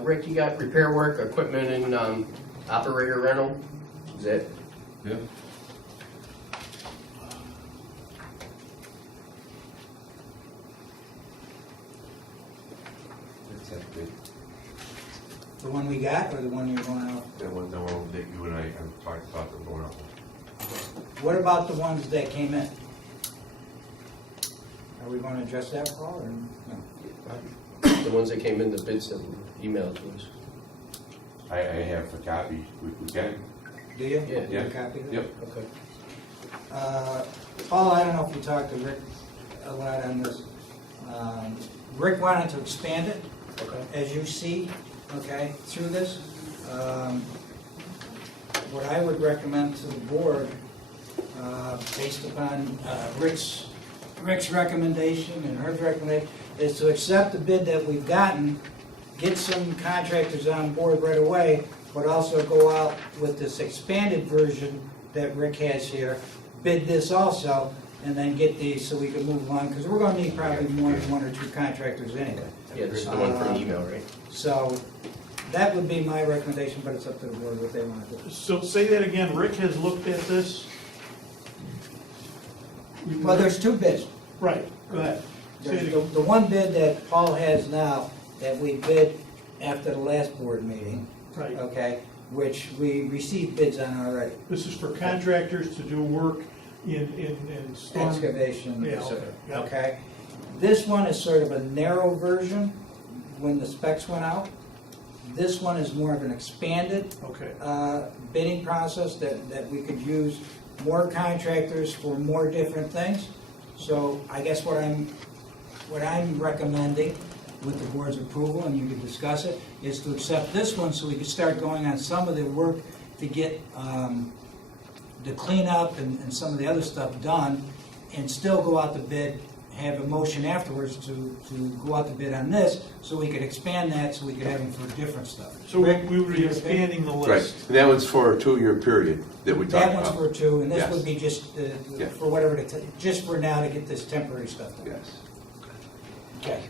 Rick, you got repair work, equipment, and operator rental? Is it? Yeah. That's that big. The one we got or the one you're going out? That one that you and I have talked about them going out. What about the ones that came in? Are we going to address that, Paul, or no? The ones that came in, the bids that were emailed to us. I have a copy. We can. Do you? Yeah. You have a copy of that? Yep. Okay. Paul, I don't know if you talked to Rick a lot on this. Rick wanted to expand it, Okay. as you see, okay, through this. What I would recommend to the board, based upon Rick's recommendation and her recommendation, is to accept the bid that we've gotten, get some contractors on board right away, but also go out with this expanded version that Rick has here, bid this also, and then get these so we can move along, because we're gonna need probably more than one or two contractors anyway. Yeah, this is the one from the email, right? So that would be my recommendation, but it's up to the board what they want to do. So say that again, Rick has looked at this? Well, there's two bids. Right, go ahead. Say There's it the again. the one bid that Paul has now, that we bid after the last board meeting, Right, okay, which we received bids on already. this is for contractors to do work in storm. Excavation. Yeah, okay, yeah. Okay? This one is sort of a narrow version when the specs went out. This one is more of an expanded Okay, bidding process that we could use more contractors for more different things. So I guess what I'm recommending with the board's approval, and you can discuss it, is to accept this one so we can start going on some of the work to get the cleanup and some of the other stuff done, and still go out to bid, have a motion afterwards to go out to bid on this, so we could expand that, so we could have them for different stuff. so we would be expanding the Right. list. And that one's for a 2-year period that we talked That about. one's for two, and this Yes. would be just Yeah. for whatever, just for now to get this temporary stuff done. Yes. Okay.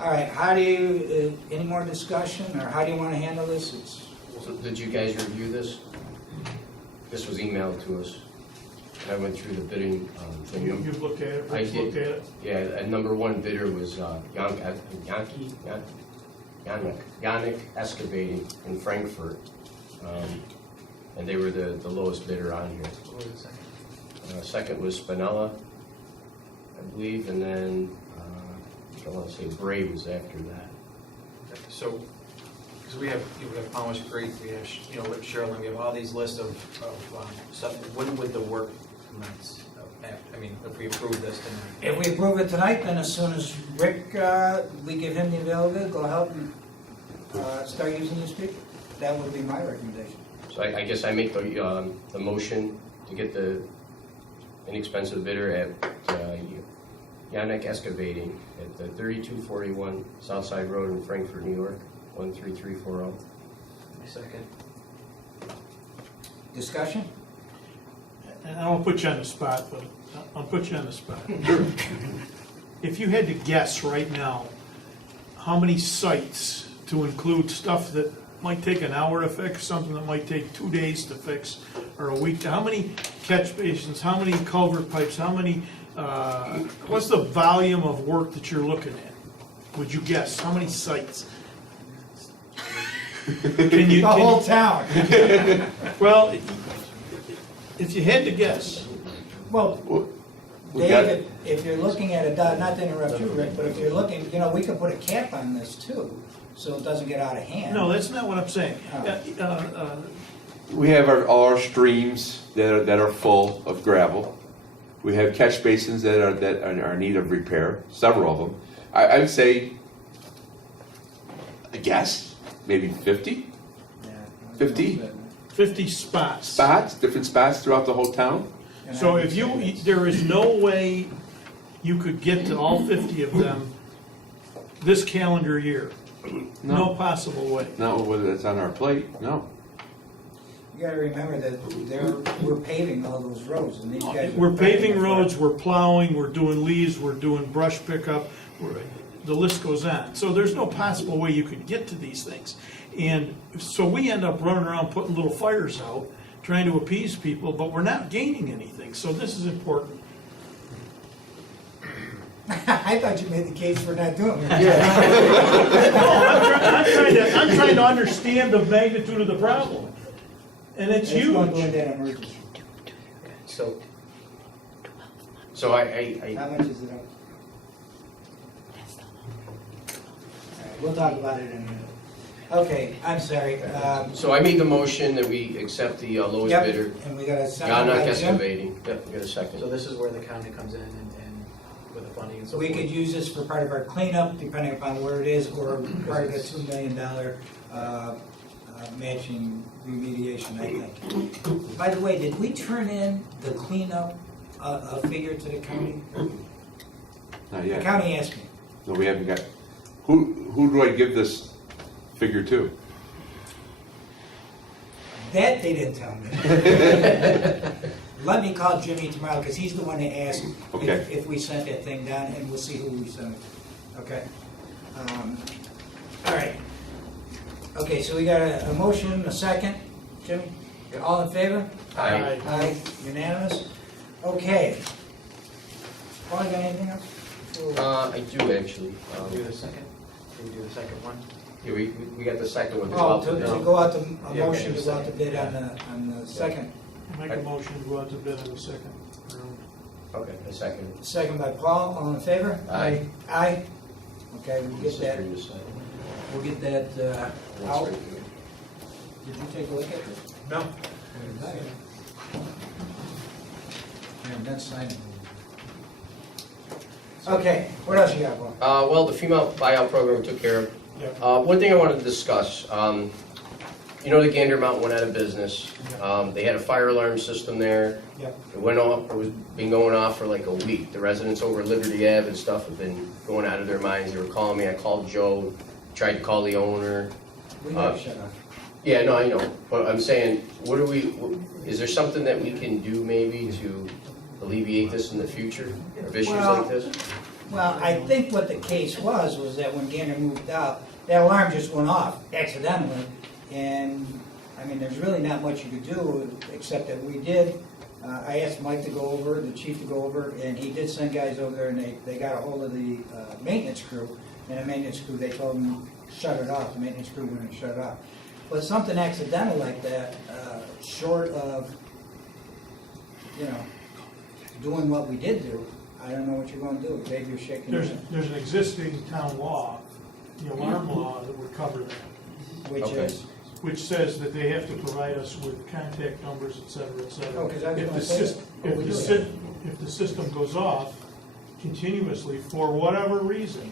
All right, how do you, any more discussion, or how do you want to handle this? It's, So did you guys review this? This was emailed to us. And I went through the bidding thing. You've looked at it, I Rick's did. looked at it. Yeah, and number one bidder was Yannick Excavating in Frankfurt. And they were the lowest bidder on here. Second was Spinella, I believe, and then, I want to say Bray was after that. So, because we have Palmer's Creek, we have, with Sherilyn, we have all these lists of stuff. When would the work commence? I mean, if we approve this tonight? if we approve it tonight, then as soon as Rick, we give him the availability, go help him start using the speaker. That would be my recommendation. So I guess I make the motion to get the inexpensive bidder at Yannick Excavating at the 3241 Southside Road in Frankfort, New York, 13340. Second. Discussion? And I won't put you on the spot, but I'll put you on the spot. Sure. If you had to guess right now, how many sites to include stuff that might take an hour to fix, something that might take 2 days to fix, or a week, how many catch basins, how many culvert pipes, how many, what's the volume of work that you're looking at? Would you guess? How many sites? Can you? The whole town. Well, if you had to guess, Well, We got- David, if you're looking at not to interrupt you, Rick, but if you're looking, we can put a cap on this too, so it doesn't get out of hand. no, that's not what I'm saying. We have all our streams that are full of gravel. We have catch basins that are in need of repair, several of them. I would say, I guess, maybe 50 Yeah. 50? 50 spots. spots, different spots throughout the whole town. And So I if would say there is no way you could get to all 50 of them this calendar year? No possible way. Not whether that's on our plate, no. You gotta remember that we're paving all those roads, and these guys. are We're paving it. roads, we're plowing, we're doing leaves, we're doing brush pickup. the list goes on. So there's no possible way you could get to these things. And so we end up running around putting little fires out, trying to appease people, but we're not gaining anything. So this is important. I thought you made the case for not doing it. No, I'm trying to understand the magnitude of the problem. And it's Let's huge. not go into that emergency. So, So I How much is it up? All right, we'll talk about it in a minute. Okay, I'm sorry. so I made the motion that we accept the lowest Yep, bidder, and we got a second Gonick by Jim. Excavating. Yep, we got a so second. this is where the county comes in and with the funding and so So we forth. could use this for part of our cleanup, depending upon where it is, or part of the $2 million matching remediation, I think. By the way, did we turn in the cleanup figure to the county? Not The yet. county asked me. No, we haven't got, who do I give this figure to? That they didn't tell me. Let me call Jimmy tomorrow, because he's the one that asked Okay. if we sent that thing down, and we'll see who we sent it to. Okay? All right. Okay, so we got a motion, a second. Jimmy, all in favor? Aye. Aye, unanimous. Okay. Paul, you got anything else? I do actually. Do the second? Can we do the second one? Yeah, we got the second one. Oh, to go out to, a Yeah, motion okay, to go out to second. bid on the second. Make a motion to go out to bid on the second round. Okay, a second. Second by Paul, all in favor? Aye. Aye. Okay, we'll This get is for that, you to sign. we'll get that That's out. right. Did you take a look at this? No. Yeah, that's signing. Okay, what else you got, Paul? Well, the female buyout program we took care of. Yep. One thing I wanted to discuss, you know, the Gander Mountain went out of business. They had a fire alarm system there. Yep. It went off, it was been going off for like a week. The residents over Liberty Ave and stuff have been going out of their minds. They were calling me, I called Joe, tried to call the owner. We got shut off. Yeah, no, I know, but I'm saying, what are we, is there something that we can do maybe to alleviate this in the future, of issues like this? Well, I think what the case was that when Gander moved out, that alarm just went off accidentally. And, I mean, there's really not much you could do, except that we did. I asked Mike to go over, the chief to go over, and he did send guys over there, and they got a hold of the maintenance crew. And the maintenance crew, they told them, shut it off. The maintenance crew wouldn't shut it off. But something accidental like that, short of, you know, doing what we did do, I don't know what you're going to do. Dave, you're shaking your head. There's an existing town law, the alarm law, that would cover that, Which Okay. is, which says that they have to provide us with contact numbers, et cetera, et cetera. Oh, 'cause I was If gonna the say sys- that. Oh, we do have. If the system goes off continuously for whatever reason,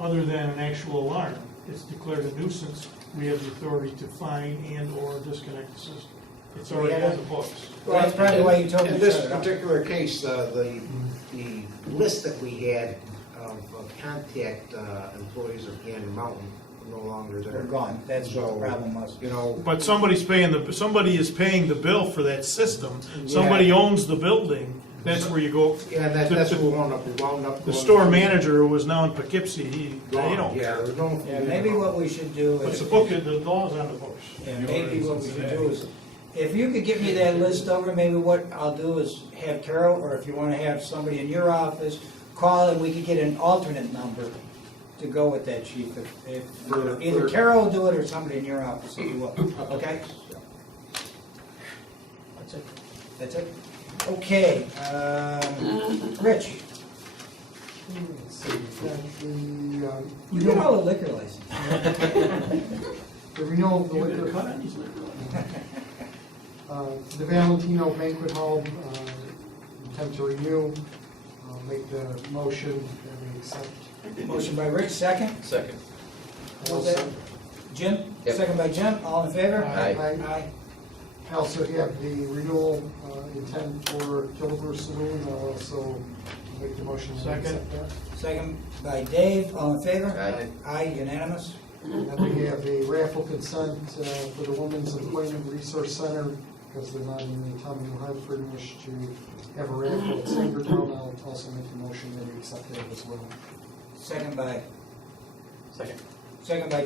other than an actual alarm, it's declared a nuisance. We have the authority to fine and/or disconnect the system. It's already on the books. well, that's probably why you told me In to this shut it off. particular case, the list that we had of contact employees of Gander Mountain are no longer there. They're gone. That's what the problem was. You know, But somebody is paying the bill for that system. Somebody owns the building. That's where you go. yeah, that's what we wound up The going store to- manager who was now in Poughkeepsie, they don't. Yeah, there's no. Yeah, maybe what we should do But is, the book, the law's on the books. yeah, maybe what we should do is, if you could give me that list over, maybe what I'll do is have Carol, or if you want to have somebody in your office, call and we could get an alternate number to go with that, chief. If either Carol will do it or somebody in your office will do it, okay? That's it. That's it? Okay, Rich, Let's see, that you get all the liquor license. the renewal of the liquor, the Valentino Banquet Hall, intent to renew, make the motion that we accept. Motion by Rich, second. Second. What was that? Jim? Yep. Second by Jim, all in favor? Aye. Aye. I also have the renewal intent for Kilgore Saloon, I'll also make the motion that we accept that. Second by Dave, all in favor? Aye. Aye, unanimous. And then we have a raffle consent for the Women's Employment Resource Center, because they're not in the town of New Hartford and wish to have a raffle at Sangertown. I'll also make the motion that we accept that as well. Second by Second.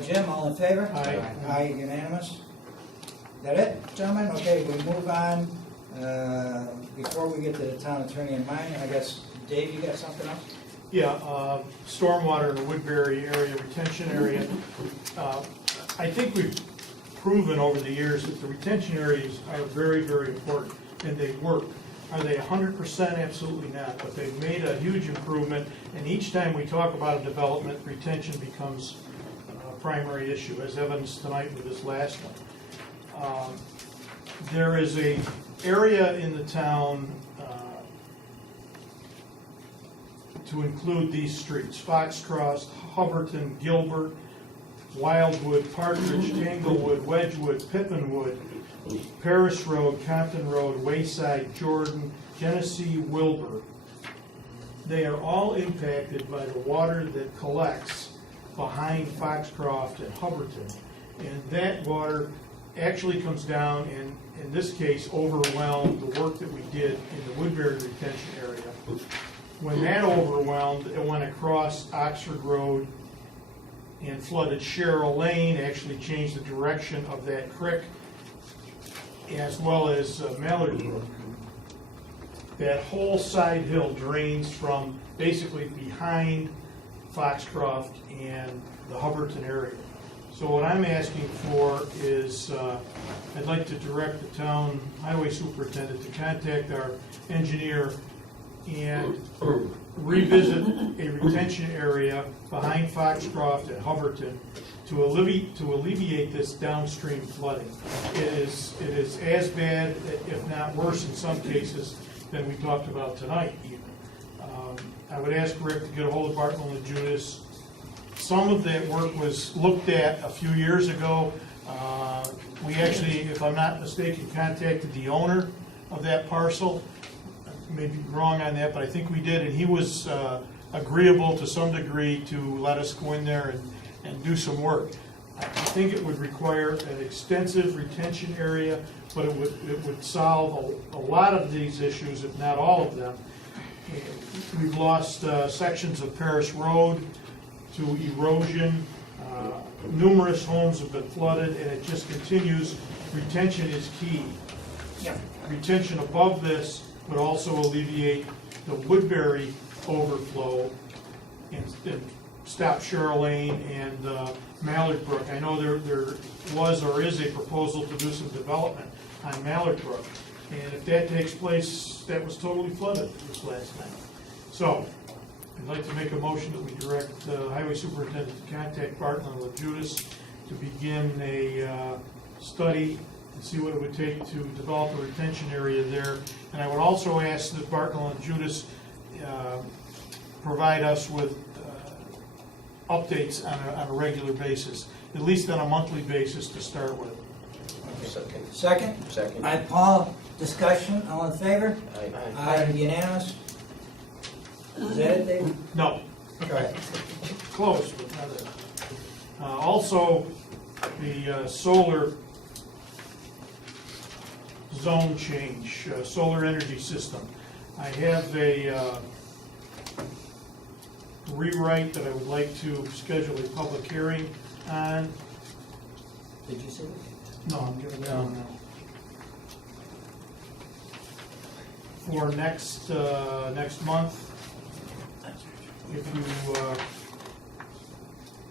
Jim, all in favor? Aye. Aye, unanimous. Is that it, gentlemen? Okay, we move on. Before we get to the town attorney in mind, I guess, Dave, you got something else? Yeah, stormwater in the Woodbury area, retention area. I think we've proven over the years that the retention areas are very, very important, and they work. Are they 100%? Absolutely not, but they've made a huge improvement, and each time we talk about a development, retention becomes a primary issue, as evidenced tonight with this last one. There is a area in the town to include these streets: Foxcross, Hubbardton, Gilbert, Wildwood, Partridge, Tanglewood, Wedgewood, Pippinwood, Paris Road, Compton Road, Wayside, Jordan, Genesee, Wilbur. They are all impacted by the water that collects behind Foxcroft and Hubbardton. And that water actually comes down and, in this case, overwhelmed the work that we did in the Woodbury retention area. When that overwhelmed, it went across Oxford Road and flooded Sherrill Lane, actually changed the direction of that creek, as well as Mallard Brook. That whole side hill drains from basically behind Foxcroft and the Hubbardton area. So what I'm asking for is, I'd like to direct the town highway superintendent to contact our engineer and revisit a retention area behind Foxcroft and Hubbardton to alleviate this downstream flooding. It is as bad, if not worse in some cases, than we talked about tonight even. I would ask Rick to get a hold of Bartlett and Judas. Some of that work was looked at a few years ago. We actually, if I'm not mistaken, contacted the owner of that parcel. May be wrong on that, but I think we did, and he was agreeable to some degree to let us go in there and do some work. I think it would require an extensive retention area, but it would solve a lot of these issues, if not all of them. We've lost sections of Paris Road to erosion. Numerous homes have been flooded, and it just continues. Retention is key. Yeah. Retention above this would also alleviate the Woodbury overflow and stop Sherrill Lane and Mallard Brook. I know there was or is a proposal to do some development on Mallard Brook. And if that takes place, that was totally flooded this last time. So, I'd like to make a motion that we direct the highway superintendent to contact Bartlett and Judas to begin a study and see what it would take to develop a retention area there. And I would also ask that Bartlett and Judas provide us with updates on a regular basis, at least on a monthly basis to start with. Second. Second? Second. Aye, Paul, discussion, all in favor? Aye. Aye, unanimous. Is that it, Dave? No, Okay. close, but not it. Also, the solar zone change, solar energy system. I have a rewrite that I would like to schedule a public hearing on. Did you see it? No, I'm giving that one now. For next month. If you,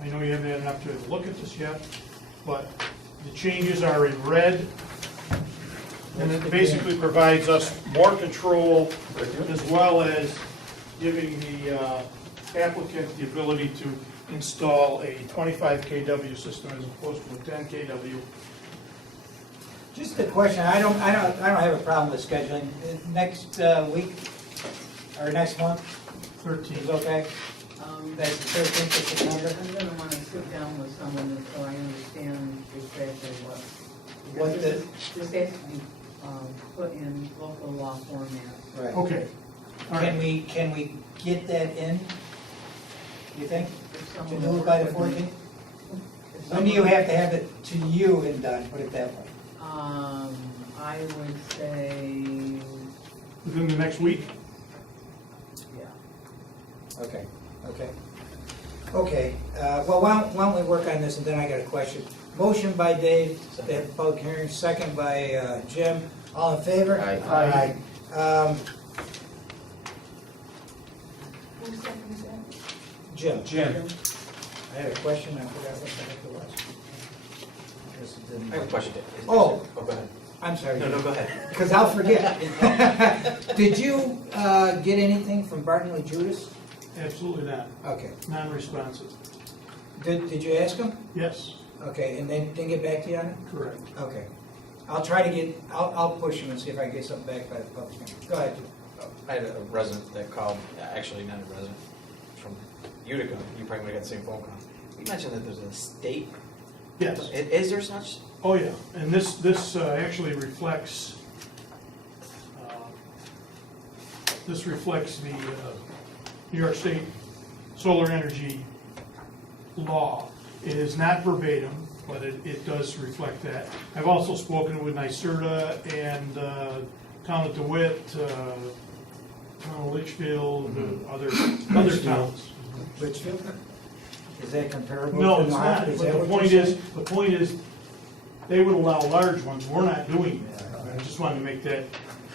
I know you haven't had an opportunity to look at this yet, but the changes are in red. And it basically provides us more control as well as giving the applicant the ability to install a 25 kW system as opposed to a 10 kW. Just a question, I don't have a problem with scheduling. Next week, or next month, 13. is okay? That's the 13th of September. I'm gonna wanna sit down with someone so I understand exactly what. What because this has to be, put in local law format. Right. Okay. All right. Can we get that in, you think, If to someone do it will by the work with me. 14th? If When do you someone- have to have it to you and done, put it that way? I would say, Within the next week? yeah. Okay. Okay, well, why don't we work on this, and then I got a question. Motion by Dave, to have public hearing, second by Jim. All in favor? Aye. Aye. Who seconded that? Jim? Jim. I had a question, I forgot what the heck it was. Guess it didn't- I have a question. Oh. Go ahead. I'm sorry. No, go ahead. Because I'll forget. Did you get anything from Barton with Judas? Absolutely not, Okay. non-responsive. Did you ask him? Yes, Okay, and they didn't get back to you on it? correct. Okay. I'll try to get, I'll push him and see if I can get something back by the public hearing. Go ahead. I had a resident that called, actually not a resident, from Utica, you probably would have got the same phone call. You mentioned that there's a state, Yes. is there such? Oh, yeah, and this actually reflects, this reflects the New York State solar energy law. It is not verbatim, but it does reflect that. I've also spoken with NYSERDA and Town of DeWitt, Town of Litchfield, other towns. Litchfield? Is that comparable? No, to it's not, Hartford? but that the what point you're is, saying? the point is, they would allow large ones, we're not doing that. I just wanted to make that,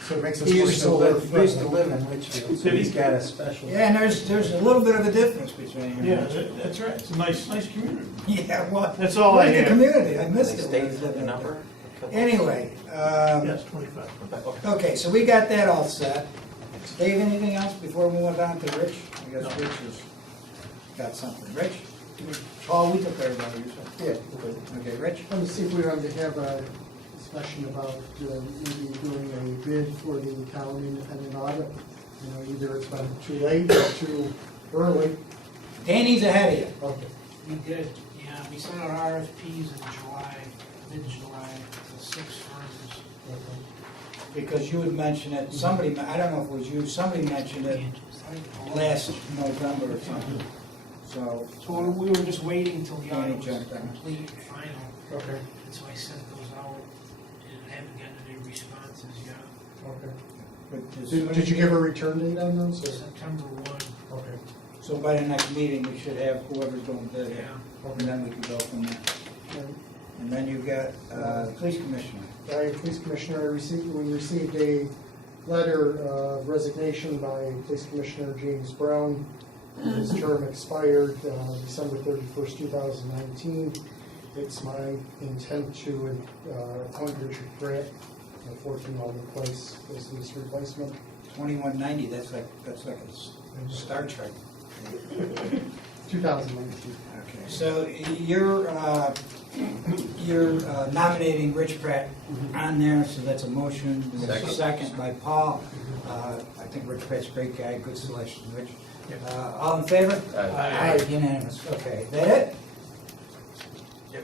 So it makes us He more used to solar live, he used to friendly. live in Litchfield. Did he? got a special. Yeah, and there's a little bit of a difference between here. yeah, and Litchfield. that's right, it's a nice community. Yeah, well. That's all I look at have. the community, I The missed it. when I state was living up number? there. Anyway, Yes, 25. Okay. okay, so we got that all set. Dave, anything else before we move on to Rich? I guess No. Rich has got something. Rich? Paul, we took care of all yours. Yeah. Okay, Rich? Let me see if we want to have a discussion about maybe doing a bid for the town independent audit. You know, either it's been too late or too early. Danny's ahead of you. Okay. We did, yeah, we sent out RFPs in July, mid-July, to 6 firms. Because you had mentioned it, somebody, I don't know if it was you, somebody mentioned it last November or something. So, So we were just waiting until the Danny audit was jumped on. complete and final, Okay. and so I sent those out, and I haven't gotten any responses yet. Okay. but as soon Did as you give a return date on those? or- September 1, Okay. So by the next meeting, we should have whoever's going to bid it, yeah. and then we can go from there. And And then you've got the police commissioner. I, Police Commissioner, we received a letter of resignation by Police Commissioner James Brown. His term expired December 31st, 2019. It's my intent to appoint Richard Pratt, a 14-year-old place as his replacement. 2190, that's like a Star Trek. 2019. Okay, so you're nominating Rich Pratt on there, so that's a motion. There's a second by Paul. I think Rich Pratt's a great guy, good selection, Rich. All in favor? Aye. Unanimous, okay. That it? Yep.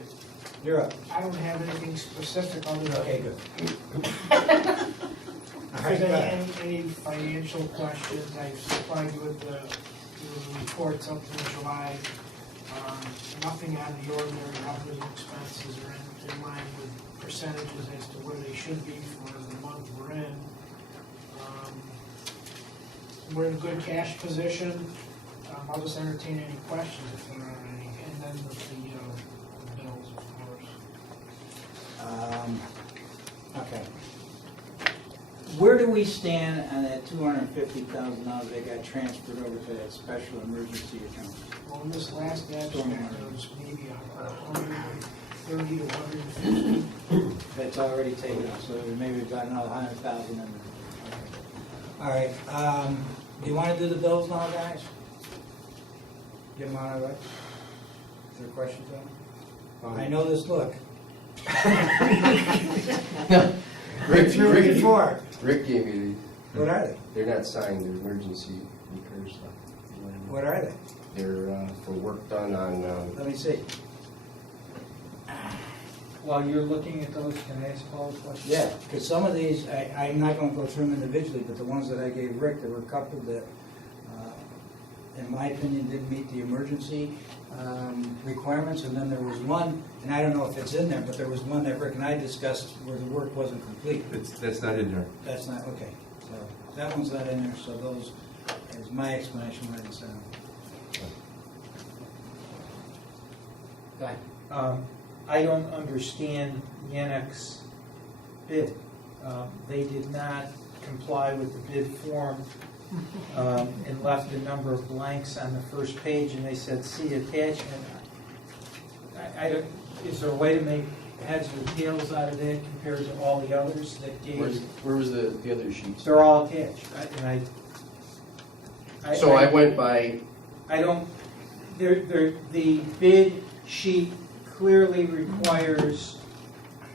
You're up. I don't have anything specific on the. Okay, good. If All right, there's go ahead. any financial questions, I've supplied you with the reports up through July. Nothing out of the ordinary, operating expenses are in line with percentages as to where they should be for the month we're in. We're in a good cash position. I'll just entertain any questions if there are any, and then the bills, of course. Okay. Where do we stand on that $250,000 that got transferred over to that special emergency account? Well, in this last abstract, there was maybe 130 to 150. That's already taken up, so maybe we've got another 100,000 in there. All right, do you want to do the bills now, guys? Get them out of the way? Is there questions on them? I know this look. Rick, Through it before. Rick gave me these. What are they? They're not signed, they're emergency repair stuff. What are they? They're for work done on, Let me see. While you're looking at those, can I ask Paul a question? Yeah, because some of these, I'm not going to go through them individually, but the ones that I gave Rick, there were a couple that, in my opinion, didn't meet the emergency requirements, and then there was one, and I don't know if it's in there, but there was one that Rick and I discussed where the work wasn't complete. That's not in there. That's not, okay, so that one's not in there, so those is my explanation why it's Go ahead. I don't understand Yannick's bid. They did not comply with the bid form and left a number of blanks on the first page, and they said, see attachment. I don't, is there a way to make heads or tails out of that compared to all the others that gave? Where was the other sheets? They're all attached, right? And So I went by, I don't, the bid sheet clearly requires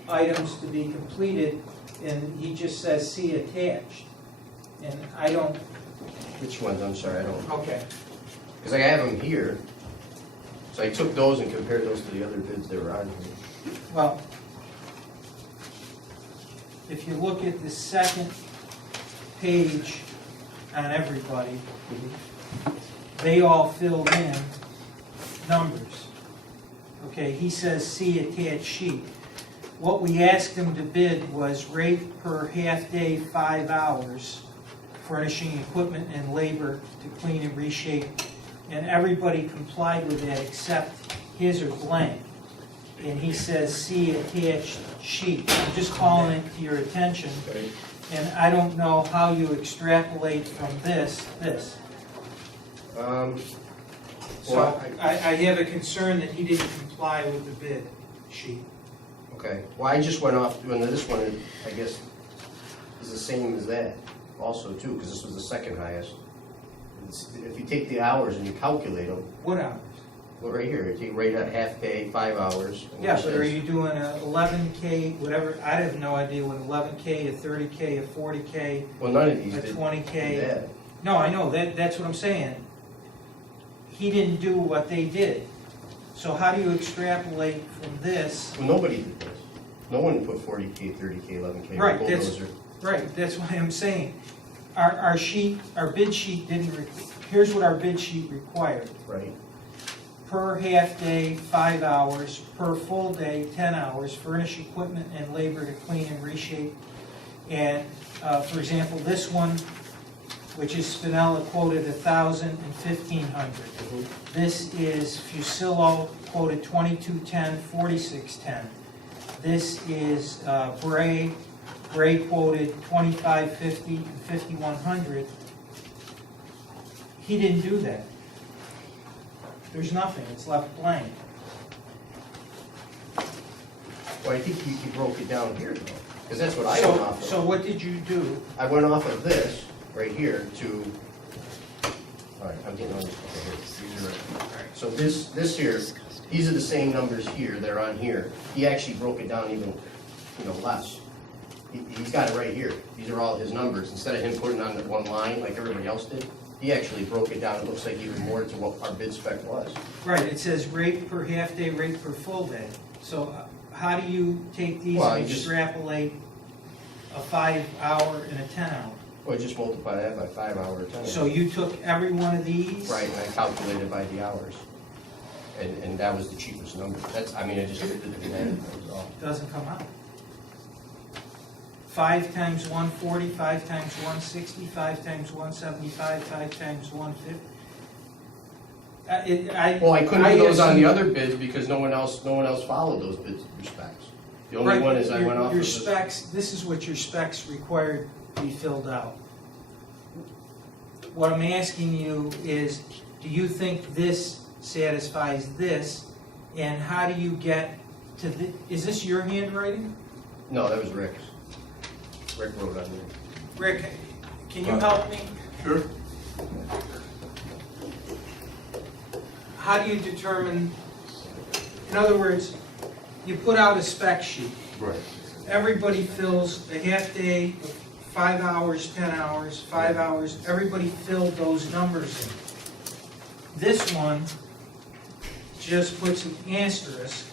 items to be completed, and he just says see attached. And I don't, which ones, I'm sorry, I don't, okay, because I have them here. So I took those and compared those to the other bids that were on here. well, if you look at the second page on everybody, they all filled in numbers. Okay, he says see attached sheet. What we asked him to bid was rate per half-day, 5 hours, furnishing equipment and labor to clean and reshape, and everybody complied with that except his or blank. And he says see attached sheet. I'm just calling it to your attention, and I don't know how you extrapolate from this. So Well, I have a concern that he didn't comply with the bid sheet. Okay, well, I just went off, and this one, I guess, is the same as that also too, because this was the second highest. If you take the hours and you calculate them, What hours? well, right here, you take right at half day, 5 hours. and it Yeah, but are says- you doing a 11K, whatever, I have no idea what 11K, a 30K, a 40K, Well, none of these a did 20K. that. No, I know, that's what I'm saying. He didn't do what they did. So how do you extrapolate from this? Well, nobody did this. No one put 40K, 30K, 11K. Right, or that's- bulldozer. Right, that's what I'm saying. Our sheet, our bid sheet didn't, here's what our bid sheet required. Right, Per half-day, 5 hours, per full day, 10 hours, furnish equipment and labor to clean and reshape. And, for example, this one, which is Spinella quoted 1,000 and 1,500. This is Fusillo quoted 2210, 4610. This is Bray quoted 2550 and 5100. He didn't do that. There's nothing, it's left blank. well, I think you broke it down here though, because that's what I went off of. So what did you do? I went off of this, right here, to, all right, I'm getting on this, okay, here, these are right. So this here, these are the same numbers here, they're on here. He actually broke it down even, less. He's got it right here. These are all his numbers. Instead of him putting on the one line like everybody else did, he actually broke it down. It looks like even more to what our bid spec was. Right, it says rate per half-day, rate per full day. So how do you take these Well, and you just- extrapolate a 5-hour and a 10-hour? Well, just multiply that by 5 hour 10. So you took every one of these? Right, and I calculated by the hours. And that was the cheapest number. That's, I just did it in that, that was all. Doesn't come out. 5 times 140, 5 times 160, 5 times 175, 5 times 150. Well, I couldn't do those on the assume- other bids because no one else followed those bids, your specs. The only Right, one is I your- went off of Your this. specs, this is what your specs required to be filled out. What I'm asking you is, do you think this satisfies this? And how do you get to the, is this your handwriting? No, that was Rick's. Rick wrote on there. Rick, can you help me? Sure. How do you determine, in other words, you put out a spec sheet. Right. Everybody fills a half day, 5 hours, 10 hours, 5 hours, everybody filled those numbers in. This one just puts an asterisk.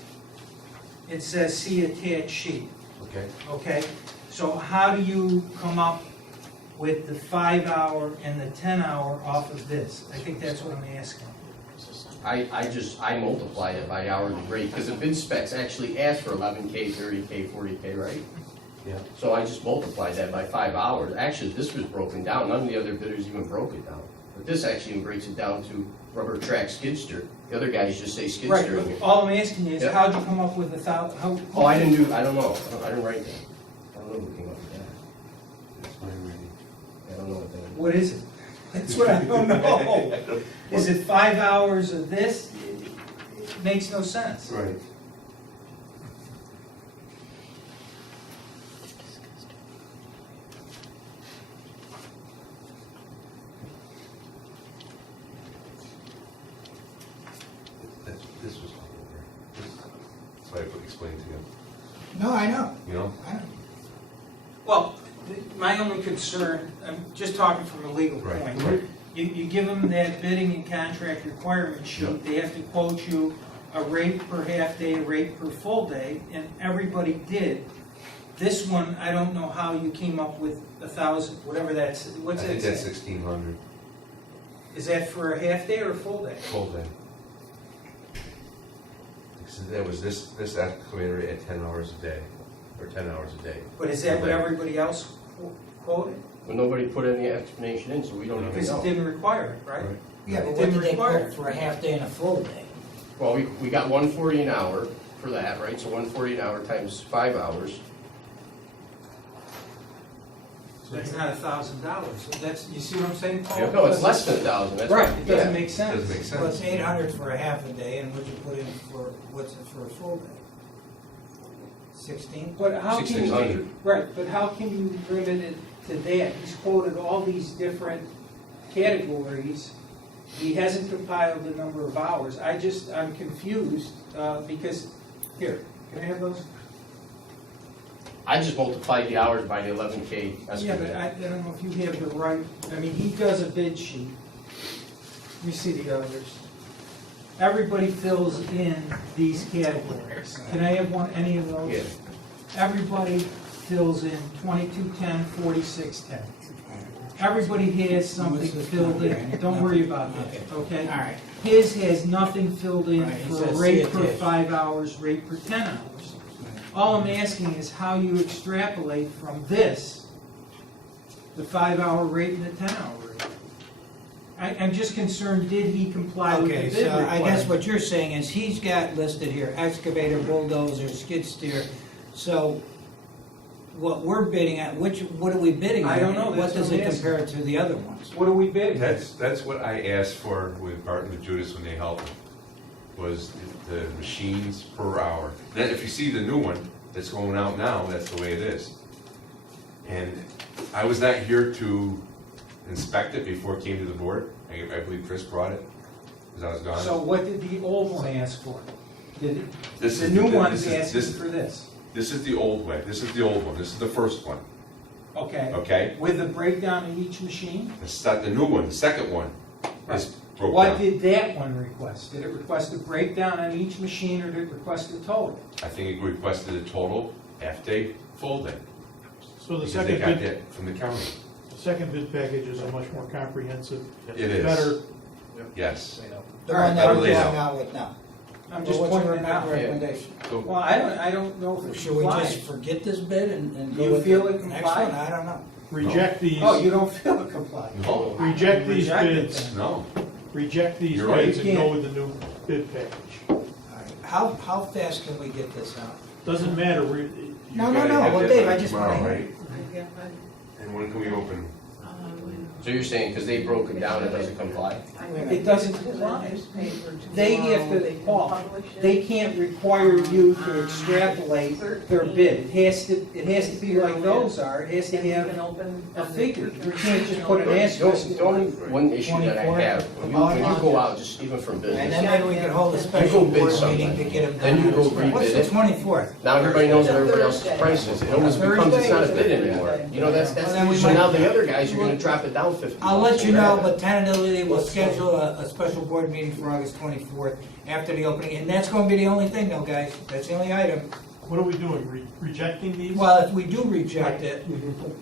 It says see attached sheet, Okay. okay? So how do you come up with the 5-hour and the 10-hour off of this? I think that's what I'm asking. I multiplied it by hourly rate because the bid specs actually asked for 11K, 30K, 40K, right? Yeah. So I just multiplied that by 5 hours. Actually, this was broken down. None of the other bidders even broke it down. But this actually breaks it down to rubber track skid steer. The other guys just say skid Right, steer in here. but all I'm asking you is, Yep. how'd you come up with 1,000, how? Oh, I didn't know. I didn't write that. I don't know who came up with that. That's my reading. I don't know what that is. What is it? That's what I don't know. Is it 5 hours of this? It makes no sense. Right. This was all over. That's why I explained to you, No, I know. you know? I know. Well, my only concern, I'm just talking from a legal Right, point. right. You give them that bidding and contract requirement sheet, Yep. they have to quote you a rate per half day, a rate per full day, and everybody did. This one, I don't know how you came up with 1,000, whatever that's, I what's think that that's say? 1,600, Is that for a half day or a full day? full day. So that was this excavator at 10 hours a day, or 10 hours a day. But is that what everybody else quoted? Well, nobody put any explanation in, so we don't even Because it know. didn't require it, right? Right. Yeah, but It what didn't did they require quote it. for a half day and a full day? Well, we got 140 an hour for that, right? So 140 an hour times 5 hours. That's not $1,000. That's, you see what I'm saying, Paul? No, it's less than 1,000. That's Right, it doesn't yeah. make sense. Doesn't make Well, it's sense. 800 for a half a day, and what'd you put in for, what's it for a full day? 16? But how can you, 1,600. right, but how can you limit it to that? He's quoted all these different categories. He hasn't compiled the number of hours. I'm confused, because, here, can I have those? I just multiplied the hours by the 11K Yeah, estimate. but I don't know if you have the right, I mean, he does a bid sheet. Let me see the others. Everybody fills in these categories. Can I have any of those? Yeah. Everybody fills in 2210, 4610. Everybody has something filled in, don't worry about that, okay? All right. His has nothing filled in Right, it for a says rate see per it is. 5 hours, rate per 10 hours. All I'm asking is how you extrapolate from this, the 5-hour rate and the 10-hour rate. I'm just concerned, did he comply with the Okay, bid so I requirement? guess what you're saying is he's got listed here excavator, bulldozer, skid steer. So what we're bidding at, what are we bidding at? I don't know, What that's does what it I'm compare to the other ones? What are we bidding? That's what I asked for with Barton and Judas when they helped me, was the machines per hour. Then if you see the new one that's going out now, that's the way it is. And I was not here to inspect it before it came to the board. I believe Chris brought it, because I was gone. So what did the old one ask for? Did This the is new the- one's this is- asking this- for this? This is the old way, this is the old one, this is the first one, Okay. okay? With the breakdown of each machine? The new one, the second one, is broke What down. did that one request? Did it request a breakdown on each machine, or did it request a total? I think it requested a total, half day, full day. So the Because they second got bid, that from the county. the second bid package is a much more comprehensive. It is. Better, Yes. The All right, one that we're better laid going out. out with now. I'm just Well, what's pointing your it out. recommendation? So Well, I don't know if it Should we just complies. forget this bid and go You with feel the it next complied? one? I don't know. reject these, Oh, you don't feel it complies? No, reject these Reject it bids, then. no. reject these You're right. bids and You go can't. with the new bid package. All right. How fast can we get this out? Doesn't matter, No, You no, gotta no, have well, that Dave, by I just wanna tomorrow, hear. right? And when can we open? So you're saying because they broke it down, it doesn't comply? It doesn't comply. They have to, Paul, they can't require you to extrapolate their bid. It has to be like those are, it has to have a figure. You can't just put an asterisk. The only one issue that I have, when you go out, just even from And business, then maybe we could hold a You special go bid board something, meeting to get them then done. you go What's rebid the it. 24th? now everybody knows what everybody else's price is. It almost becomes, it's not a bid anymore. You know, that's Well, then we so might- now the other guys, you're gonna drop it down 50. I'll let you bucks. know, but tentatively, we'll schedule a special board meeting for August 24th after the opening. And that's gonna be the only thing though, guys. That's the only item. What are we doing, rejecting these? Well, if we do reject it,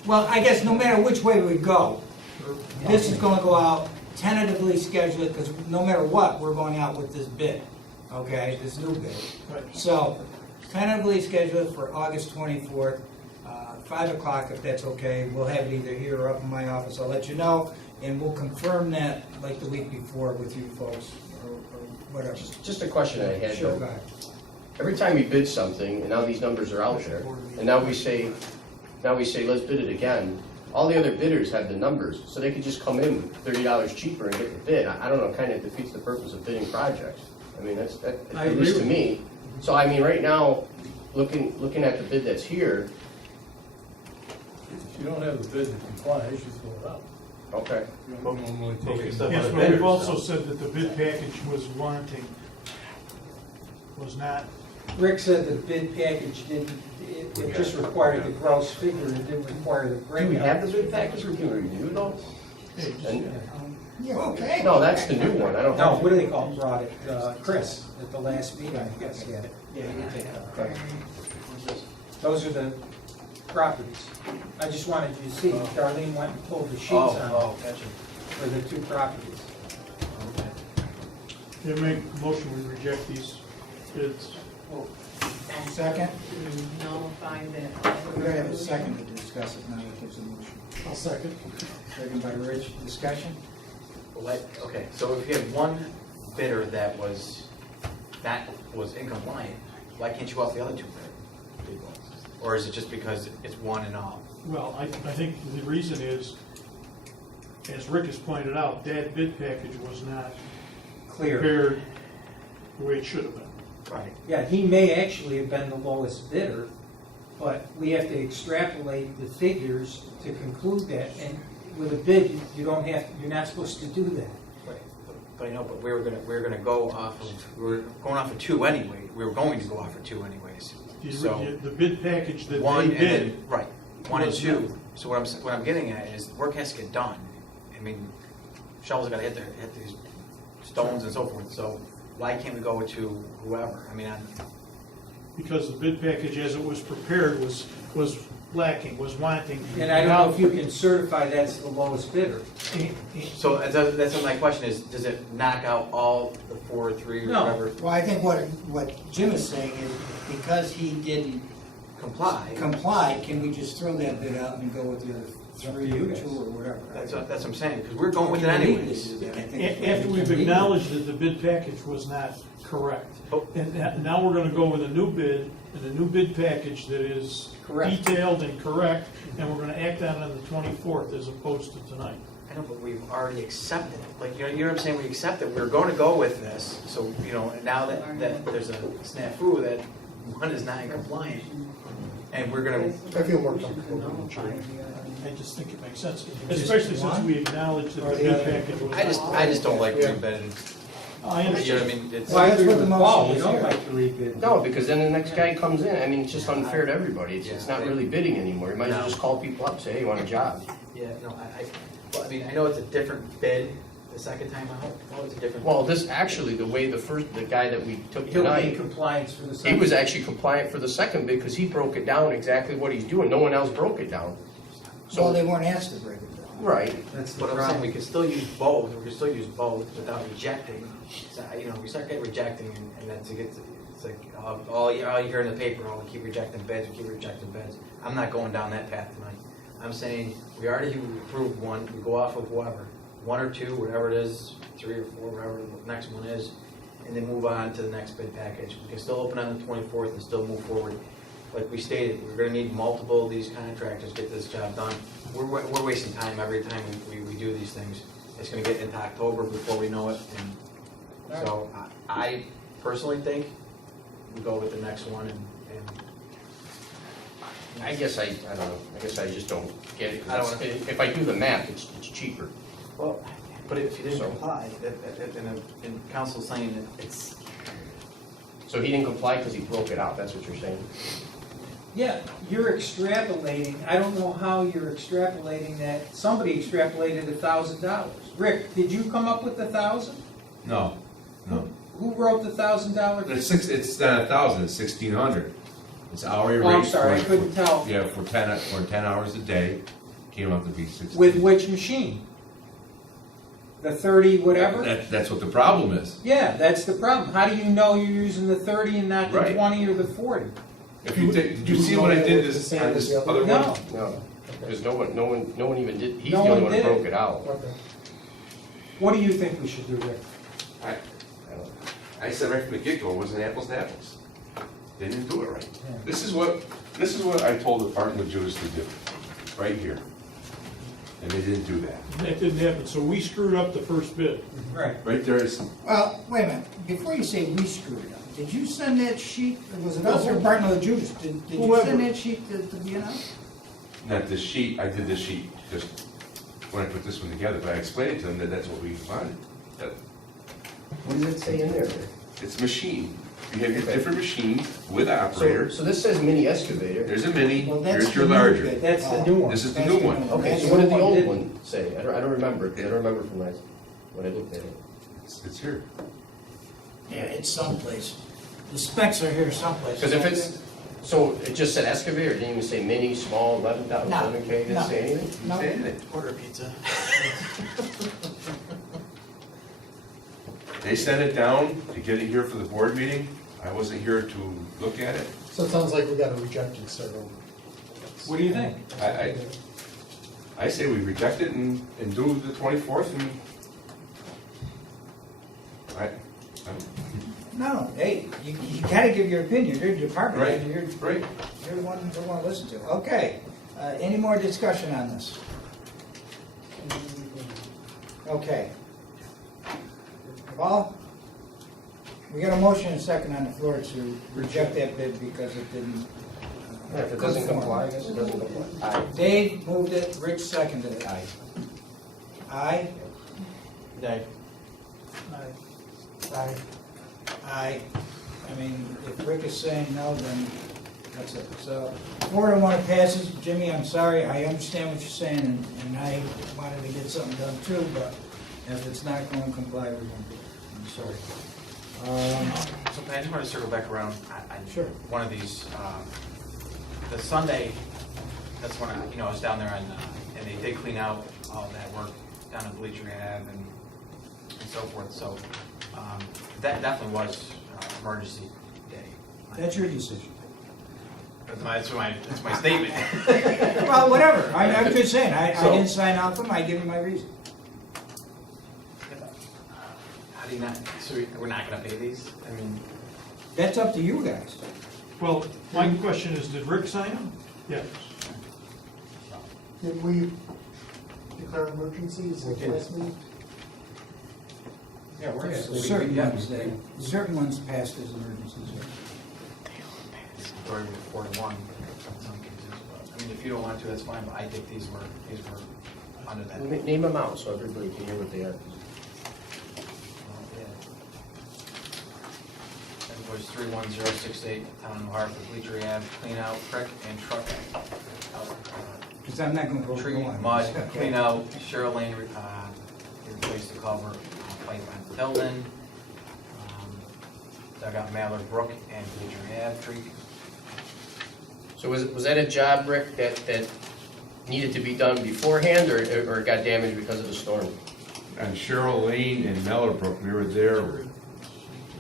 well, I guess no matter which way we go, this is gonna go out, tentatively schedule it, because no matter what, we're going out with this bid, okay, this new bid. Right. So, tentatively schedule it for August 24th, 5 o'clock, if that's okay. We'll have it either here or up in my office. I'll let you know. and we'll confirm that like the week before with you folks, or whatever. Just a question I had, Sure, though. go ahead. Every time we bid something, and now these numbers are out there, and now we say, let's bid it again, all the other bidders have the numbers, so they could just come in $30 cheaper and get the bid. I don't know, kind of defeats the purpose of bidding projects. I mean, that, I at agree least to with me. So I mean, right now, looking at the bid that's here, If you don't have the bid to comply, you should throw it out. okay. You don't normally take it. Yes, but we've also said that the bid package was wanting, was not, Rick said the bid package didn't, it just required the gross figure, it didn't require the Do breakdown. we have the bid package, we can review those? hey, just- And- Yeah, okay. No, that's the new one, I don't No, have. what do they call it, brought it, Chris, at the last meeting, I guess, yeah. Yeah, you can take that. Okay. Those are the properties. I just wanted you to see, Darlene went and pulled the sheets on Oh, gotcha. for the two properties. Okay. they make a motion, we reject these bids. Second? To nullify that. We're gonna have a second to discuss it now that there's a motion. I'll second. Second by Rich, discussion? Okay, so if you have one bidder that was in compliant, why can't you off the other two people? Or is it just because it's one and all? Well, I think the reason is, as Rick has pointed out, that bid package was not Clear. prepared the way it should have been. Right. Yeah, he may actually have been the lowest bidder, but we have to extrapolate the figures to conclude that. And with a bid, you're not supposed to do that. Right. But I know, but we were gonna go off of, we were going off of two anyway. We were going to go off of two anyways. So The bid package that one they and bid, then, right, one and was two. not. So what I'm getting at is work has to get done. I mean, shovels gotta hit these stones and so forth. So why can't we go to whoever? I mean, because the bid package as it was prepared was lacking, was wanting. And I don't know if you can certify that's the lowest bidder. so that's what my question is, does it knock out all the 4 or 3 or No. whatever? Well, I think what Jim is saying is, because he didn't comply, can we just throw that bid out and go with the other three or two or whatever? That's what I'm saying, because we're going with it anyways. After we've acknowledged that the bid package was not correct. And now we're gonna go with a new bid, and a new bid package that is Correct. detailed and correct, and we're gonna act on it on the 24th as opposed to tonight. I know, but we've already accepted it. Like, you know what I'm saying? We accept it. We're going to go with this. So, you know, now that there's a snafu that one is not in compliant, and we're gonna, I feel more comfortable with the chair. I just think it makes sense, especially since we acknowledge that the bid package was. I just don't like rebidding. I You know understand. what I mean? It's, Well, I That's agree what with the Paul, motion we is don't here. like to rebid. No, because then the next guy comes in, I mean, it's just unfair to everybody, it's not really bidding anymore, you might as well just call people up, and say, hey, you want a job? yeah, no, well, I mean, I know it's a different bid the second time out. I know it's a different. Well, this, actually, the way the guy that we took He'll be in tonight, compliance for the he second. was actually compliant for the second bid, because he broke it down exactly what he's doing, no one else broke it down. Well, they So, weren't asked to break it down. right, That's the But I'm saying, problem. we can still use both, we can still use both without rejecting. So, you know, we start getting rejecting, and then it's like, all you hear in the paper, oh, we keep rejecting bids, we keep rejecting bids. I'm not going down that path tonight. I'm saying, we already approved one, we go off with whoever, 1 or 2, whatever it is, 3 or 4, whatever the next one is, and then move on to the next bid package. We can still open on the 24th and still move forward. Like we stated, we're gonna need multiple of these contractors to get this job done. We're wasting time every time we do these things. It's gonna get into October before we know it, and so I personally think we go with the next one and I guess I don't know, I guess I just don't get it, I don't 'cause wanna- if I do the math, it's cheaper. well, but if you didn't So- comply, and council saying that it's, So he didn't comply because he broke it out, that's what you're saying? Yeah, you're extrapolating, I don't know how you're extrapolating that, somebody extrapolated $1,000. Rick, did you come up with 1,000? No, no. Who wrote the $1,000? It's not 1,000, it's 1,600. It's hourly rate. Oh, I'm sorry, I for- couldn't tell. Yeah, for 10 hours a day, came out to be 16. With which machine? The 30 whatever? That's what the problem is. Yeah, that's the problem. How do you know you're using the 30 and not the Right. 20 or the 40? If you take, did you see what I did this, on this other one? No. No. Because no one even did, he's the No only one one who did it. broke it out. Okay. What do you think we should do, Rick? I said right from the get-go, it wasn't apples to apples. They didn't do it right. Yeah. This is what I told the Department of Justice to do, right here. And they didn't do that. That didn't happen, so we screwed up the first bid. Right. Right there is, Well, wait a minute, before you say we screwed it up, did you send that sheet, was it us or Department of Justice? Did you Whoever. send that sheet to B&O? not this sheet, I did this sheet just when I put this one together, but I explained to them that that's what we wanted. That What does it say in there? it's machine. You have your different machines with operators. So this says mini excavator. There's a mini, Well, that's here's your the new larger. bid. That's the new one. This is the That's new the one. new Okay, That's so what did the one old did. one say? I don't remember, I don't remember from last, when I looked at it. It's here. Yeah, it's someplace. The specs are here someplace. Because if it's, so it just said excavator, it didn't even say mini, small, 11,000, No, 11K, didn't no. say anything? No. Say anything. Order pizza. They sent it down to get it here for the board meeting. I wasn't here to look at it. So it sounds like we gotta reject and start over. What do you think? I say we reject it and do the 24th and No, hey, you gotta give your opinion, you're the department Right, head, you're right. the one to want to listen to. Okay, any more discussion on this? Okay. Paul? We got a motion and a second on the floor to reject that bid because it didn't. Yeah, if it doesn't conform. comply, I guess it doesn't comply. Aye. Dave moved it, Rich seconded it. Aye. Aye? Dave? Aye. Aye. I mean, if Rick is saying no, then that's it. So, 4-1 it passes. Jimmy, I'm sorry, I understand what you're saying, and I wanted to get something done too, but if it's not going to comply, we won't do it. I'm sorry. So I just want to circle back around on Sure. one of these. The Sunday, that's when I was down there and they did clean out all that work down at Bleacher Ave and so forth. So that definitely was emergency day. That's your decision. That's my statement. Well, whatever. I'm just saying, I So- didn't sign off them, I give you my reason. How do you not? So we're not going to pay these? I mean, That's up to you guys. Well, my question is, did Rick sign them? Yes. Did we declare emergencies at the last meeting? yeah, we're Certain ones passed as emergencies. Or 4-1 in some cases. But, I mean, if you don't want to, that's fine. But I think these were under that. Name them out so everybody can hear what they are. Invoice 31068, Town of Hartford, Bleacher Ave, clean out, prick and truck. Because I'm not going to go Tree, on. mud, Okay. clean out, Cheryl Lane, replace the culvert, pipe on Tilden. Dug out Mallard Brook and Bleacher Ave tree. So was that a job, Rick, that needed to be done beforehand, or it got damaged because of the storm? On Cheryl Lane and Mellowbrook, we were there.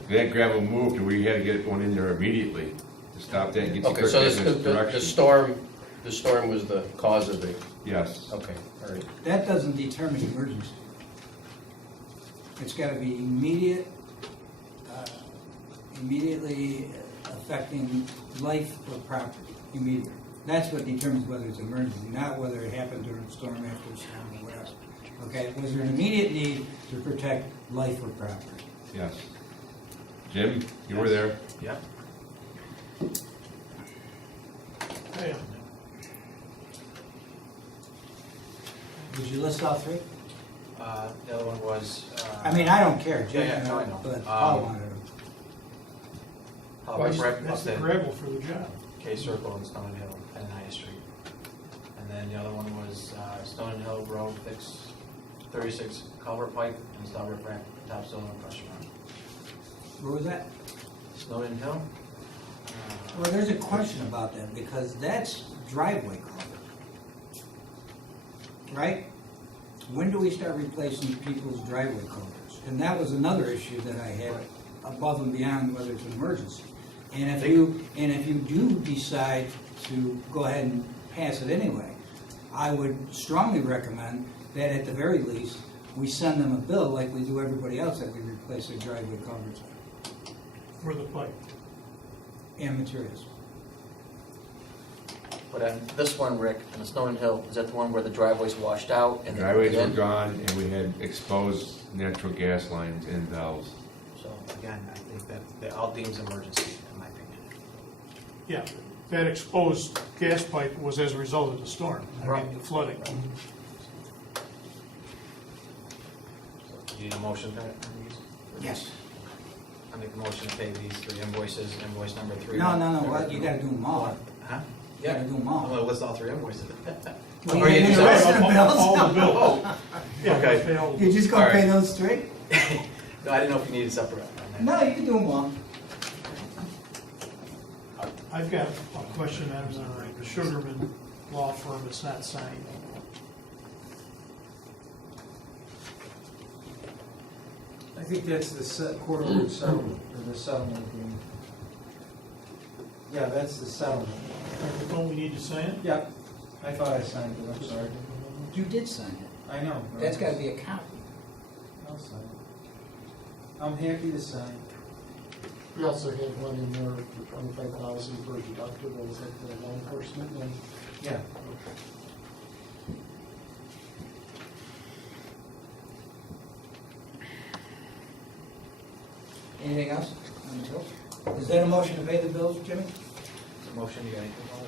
That gravel moved and we had to get one in there immediately to stop that and get the Okay, quick so business the direction. storm was the cause of it? Yes. Okay, all right. That doesn't determine emergency. It's got to be immediately affecting life or property, immediately. That's what determines whether it's emergency, not whether it happened during a storm, after a storm, or whatever. Okay, was there an immediate need to protect life or property? Yes. Jim, you were there? Yep. Yeah. Did you list all three? The other one was. I mean, I don't care, Jim, Yeah, no, I know. but Paul wanted them. That's the gravel for the job. K Circle and Stone Hill and High Street. And then the other one was Stone Hill Road fix 36 culvert pipe and install riprap topsoil and crusher run. Where was that? Snowden Hill? Well, there's a question about that, because that's driveway culvert. Right? When do we start replacing people's driveway culverts? And that was another issue that I had above and beyond whether it's an emergency. And if you do decide to go ahead and pass it anyway, I would strongly recommend that at the very least, we send them a bill like we do everybody else that we replace their driveway culverts For the pipe. and materials. But on this one, Rick, on the Snowden Hill, is that the one where the driveway's washed out? And then- Driveways were then- gone, and we had exposed natural gas lines and valves. So, Again, I think that all deems emergency, in my opinion. Yeah, that exposed gas pipe was as a result of the storm, the flooding. You need a motion for that? Yes. I make a motion to pay these 3 invoices, invoice number 3. No, what, you gotta do them all. Huh? You gotta do them I'm all. gonna list all 3 invoices. Well, Or you you just- the rest of the bills? All the bills. Yeah, Okay. they all- You're just gonna All pay right. those straight? No, I didn't know if you needed separate on that. No, you can do them all. I've got a question on the Sugarman law firm, it's not signed. I think that's the quarterly settlement, or the settlement agreement. Yeah, that's the settlement. Don't we need to sign it? Yep, I thought I signed it, I'm sorry. You did sign it. I know. That's gotta be a copy. I'll sign it. I'm happy to sign. We also had one in there for 25,000 for deductibles at the law enforcement, and Yeah. Anything else on the bills? Is that a motion to pay the bills, Jimmy? Motion, you got anything on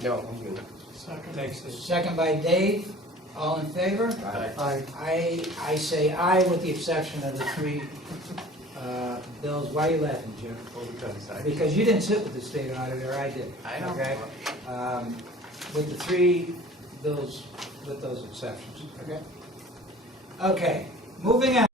there? No, I'm good. Second. Second by Dave, all in favor? I say aye with the exception of the 3 bills. Why are you laughing, Jim? Because you didn't sit with the state auditor, I did. I know. Okay? With the 3 bills, with those exceptions, okay? Okay, moving on.